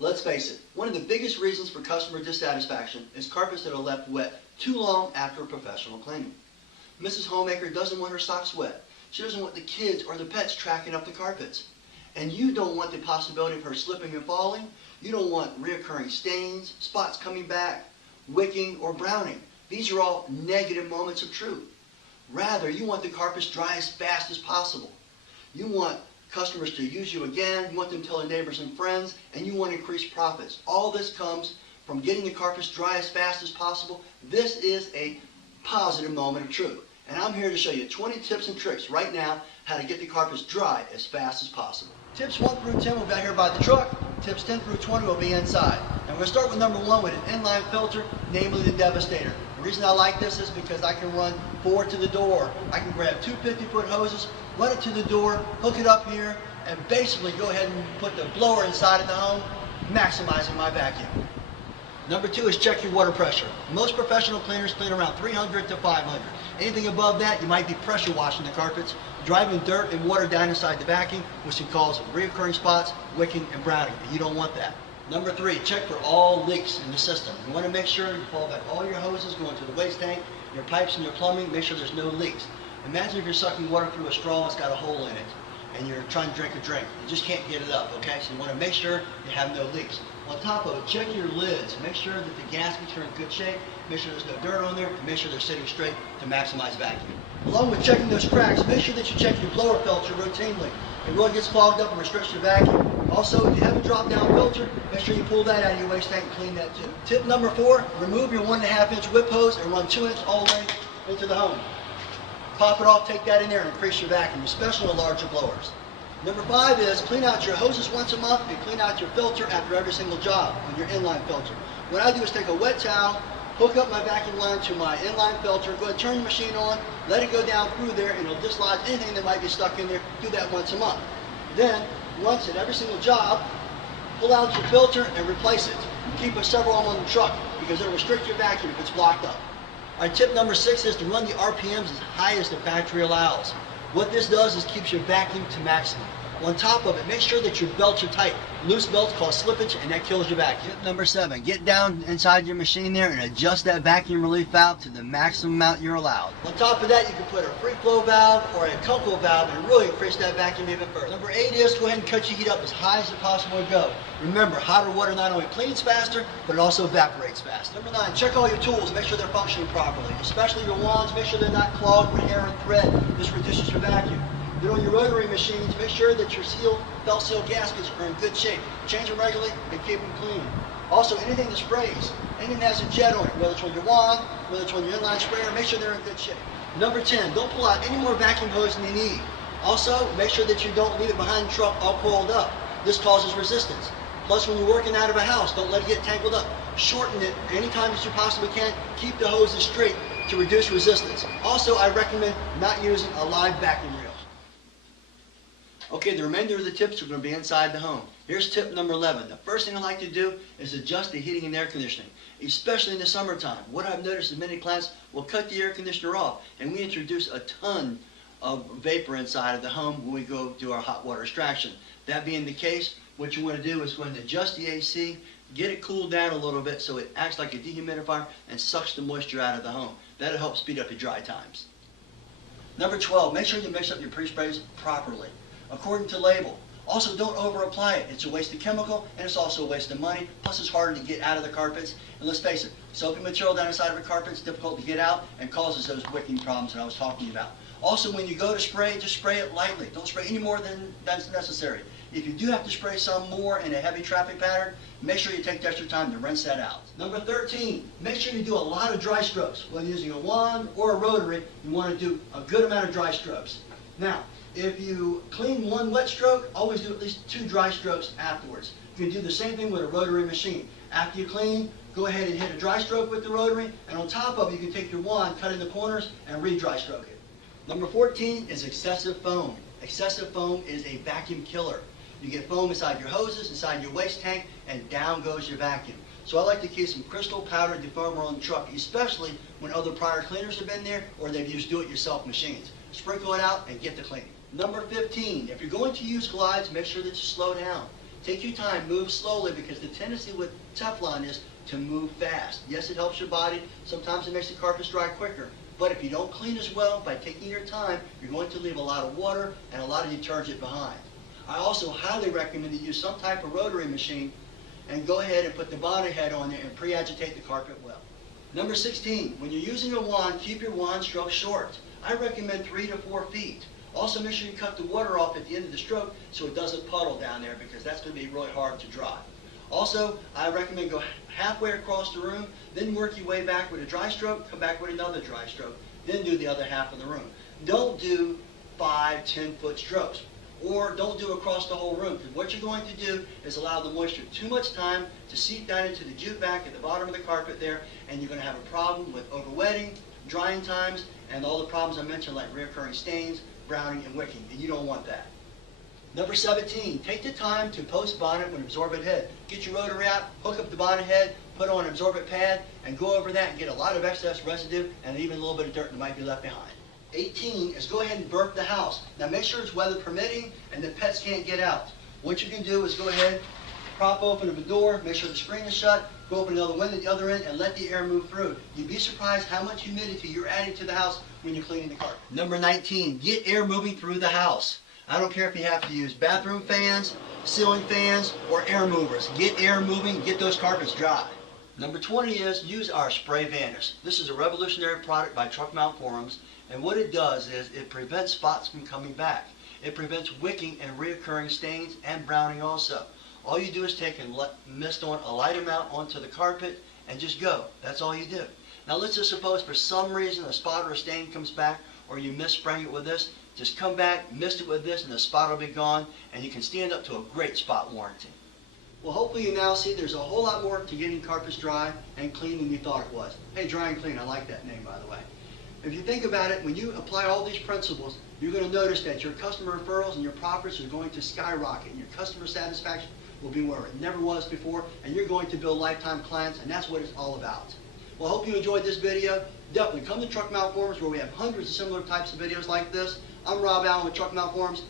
Let's face it, one of the biggest reasons for customer dissatisfaction is carpets that are left wet too long after a professional cleaning. Mrs. Homemaker doesn't want her socks wet. She doesn't want the kids or the pets tracking up the carpets. And you don't want the possibility of her slipping and falling. You don't want reoccurring stains, spots coming back, wicking, or browning. These are all negative moments of truth. Rather, you want the carpets dry as fast as possible. You want customers to use you again, you want them to tell their neighbors and friends, and you want increased profits. All this comes from getting the carpets dry as fast as possible. This is a positive moment of truth. And I'm here to show you 20 tips and tricks right now how to get the carpets dry as fast as possible. Tips 1 through 10 will be out here by the truck. Tips 10 through 20 will be inside. And we're going to start with number 1 with an inline filter, namely the Devastator. The reason I like this is because I can run 4 to the door. I can grab 2 50-foot hoses, run it to the door, hook it up here, and basically go ahead and put the blower inside of the home, maximizing my vacuum. Number 2 is check your water pressure. Most professional cleaners clean around 300 to 500. Anything above that, you might be pressure washing the carpets, driving dirt and water down inside the vacuum, which can cause reoccurring spots, wicking, and browning, and you don't want that. Number 3, check for all leaks in the system. You want to make sure you follow back all your hoses going to the waste tank, your pipes and your plumbing, make sure there's no leaks. Imagine if you're sucking water through a straw that's got a hole in it, and you're trying to drink a drink. You just can't get it up, okay? So you want to make sure you have no leaks. On top of it, check your lids. Make sure that the gaskets are in good shape. Make sure there's no dirt on there. And make sure they're sitting straight to maximize vacuum. Along with checking those cracks, make sure that you check your blower filter routinely. It really gets clogged up and restricts your vacuum. Also, if you have a drop-down filter, make sure you pull that out of your waste tank and clean that too. Tip number 4, remove your 1.5-inch whip hose and run 2 inch all the way into the home. Pop it off, take that in there, and increase your vacuum, especially with larger blowers. Number 5 is clean out your hoses once a month and clean out your filter after every single job on your inline filter. What I do is take a wet towel, hook up my vacuum line to my inline filter, go ahead and turn the machine on, let it go down through there, and it'll dislodge anything that might be stuck in there. Do that once a month. Then, once at every single job, pull out your filter and replace it. Keep several of them on the truck because it'll restrict your vacuum if it's blocked up. All right, tip number 6 is to run the RPMs as high as the factory allows. What this does is keeps your vacuum to maximum. On top of it, make sure that your belts are tight. Loose belts cause slippage, and that kills your vacuum. Tip number 7, get down inside your machine there and adjust that vacuum relief valve to the maximum amount you're allowed. On top of that, you can put a free flow valve or a cocoa valve and really increase that vacuum even further. Number 8 is go ahead and cut your heat up as high as it possibly go. Remember, hotter water not only cleans faster, but it also evaporates faster. Number 9, check all your tools, make sure they're functioning properly, especially your wands. Make sure they're not clogged with hair and thread. This reduces your vacuum. Then on your rotary machines, make sure that your belt seal gaskets are in good shape. Change them regularly and keep them clean. Also, anything that sprays, anything that has a jet on it, whether it's on your wand, whether it's on your inline sprayer, make sure they're in good shape. Number 10, don't pull out any more vacuum hose than you need. Also, make sure that you don't leave it behind the truck all coiled up. This causes resistance. Plus, when you're working out of a house, don't let it get tangled up. Shorten it anytime that you possibly can. Keep the hoses straight to reduce resistance. Also, I recommend not using a live vacuum reel. Okay, the remainder of the tips are going to be inside the home. Here's tip number 11. The first thing I like to do is adjust the heating and air conditioning, especially in the summertime. What I've noticed is many clients will cut the air conditioner off, and we introduce a ton of vapor inside of the home when we go do our hot water extraction. That being the case, what you want to do is go ahead and adjust the AC, get it cooled down a little bit so it acts like a dehumidifier and sucks the moisture out of the home. That'll help speed up your dry times. Number 12, make sure you mix up your pre-sprays properly, according to label. Also, don't over-apply it. It's a waste of chemical, and it's also a waste of money. Plus, it's harder to get out of the carpets. And let's face it, soapy material down inside of a carpet is difficult to get out and causes those wicking problems that I was talking about. Also, when you go to spray, just spray it lightly. Don't spray any more than that's necessary. If you do have to spray some more in a heavy traffic pattern, make sure you take the extra time to rinse that out. Number 13, make sure you do a lot of dry strokes. Whether using a wand or a rotary, you want to do a good amount of dry strokes. Now, if you clean one wet stroke, always do at least 2 dry strokes afterwards. You can do the same thing with a rotary machine. After you clean, go ahead and hit a dry stroke with the rotary, and on top of it, you can take your wand, cut in the corners, and re-dry stroke it. Number 14 is excessive foam. Excessive foam is a vacuum killer. You get foam inside your hoses, inside your waste tank, and down goes your vacuum. So I like to keep some crystal powder defoamer on the truck, especially when other prior cleaners have been there or they've used do-it-yourself machines. Sprinkle it out and get the cleaning. Number 15, if you're going to use glides, make sure that you slow down. Take your time, move slowly, because the tendency with Teflon is to move fast. Yes, it helps your body. Sometimes it makes the carpets dry quicker. But if you don't clean as well, by taking your time, you're going to leave a lot of water and a lot of detergent behind. I also highly recommend that you use some type of rotary machine and go ahead and put the bonnet head on there and pre-agitate the carpet well. Number 16, when you're using a wand, keep your wand stroke short. I recommend 3 to 4 feet. Also make sure you cut the water off at the end of the stroke so it doesn't puddle down there, because that's going to be really hard to dry. Also, I recommend go halfway across the room, then work your way back with a dry stroke, come back with another dry stroke, then do the other half of the room. Don't do 5, 10-foot strokes, or don't do across the whole room, because what you're going to do is allow the moisture too much time to seep down into the jute back at the bottom of the carpet there, and you're going to have a problem with overwetting, drying times, and all the problems I mentioned like recurring stains, browning, and wicking, and you don't want that. Number 17, take the time to post bonnet with absorbent head. Get your rotary out, hook up the bonnet head, put on an absorbent pad, and go over that and get a lot of excess residue and even a little bit of dirt that might be left behind. 18 is go ahead and burp the house. Now make sure it's weather permitting and the pets can't get out. What you can do is go ahead, prop open the door, make sure the screen is shut, go open another window at the other end, and let the air move through. You'd be surprised how much humidity you're adding to the house when you're cleaning the carpet. Number 19, get air moving through the house. I don't care if you have to use bathroom fans, ceiling fans, or air movers. Get air moving, get those carpets dry. Number 20 is use our spray vanish. This is a revolutionary product by Truck Mount Forums, and what it does is it prevents spots from coming back. It prevents wicking and reoccurring stains and browning also. All you do is take and mist on a light amount onto the carpet and just go. That's all you do. Now let's just suppose for some reason a spot or a stain comes back, or you mis-spraying it with this. Just come back, mist it with this, and the spot will be gone, and you can stand up to a great spot warranty. Well, hopefully you now see there's a whole lot more to getting carpets dry and clean than you thought it was. Hey, Dry and Clean, I like that name, by the way. If you think about it, when you apply all these principles, you're going to notice that your customer referrals and your profits are going to skyrocket, and your customer satisfaction will be where it never was before, and you're going to build lifetime clients, and that's what it's all about. Well, I hope you enjoyed this video. Definitely come to Truck Mount Forums, where we have hundreds of similar types of videos like this. I'm Rob Allen with Truck Mount Forums.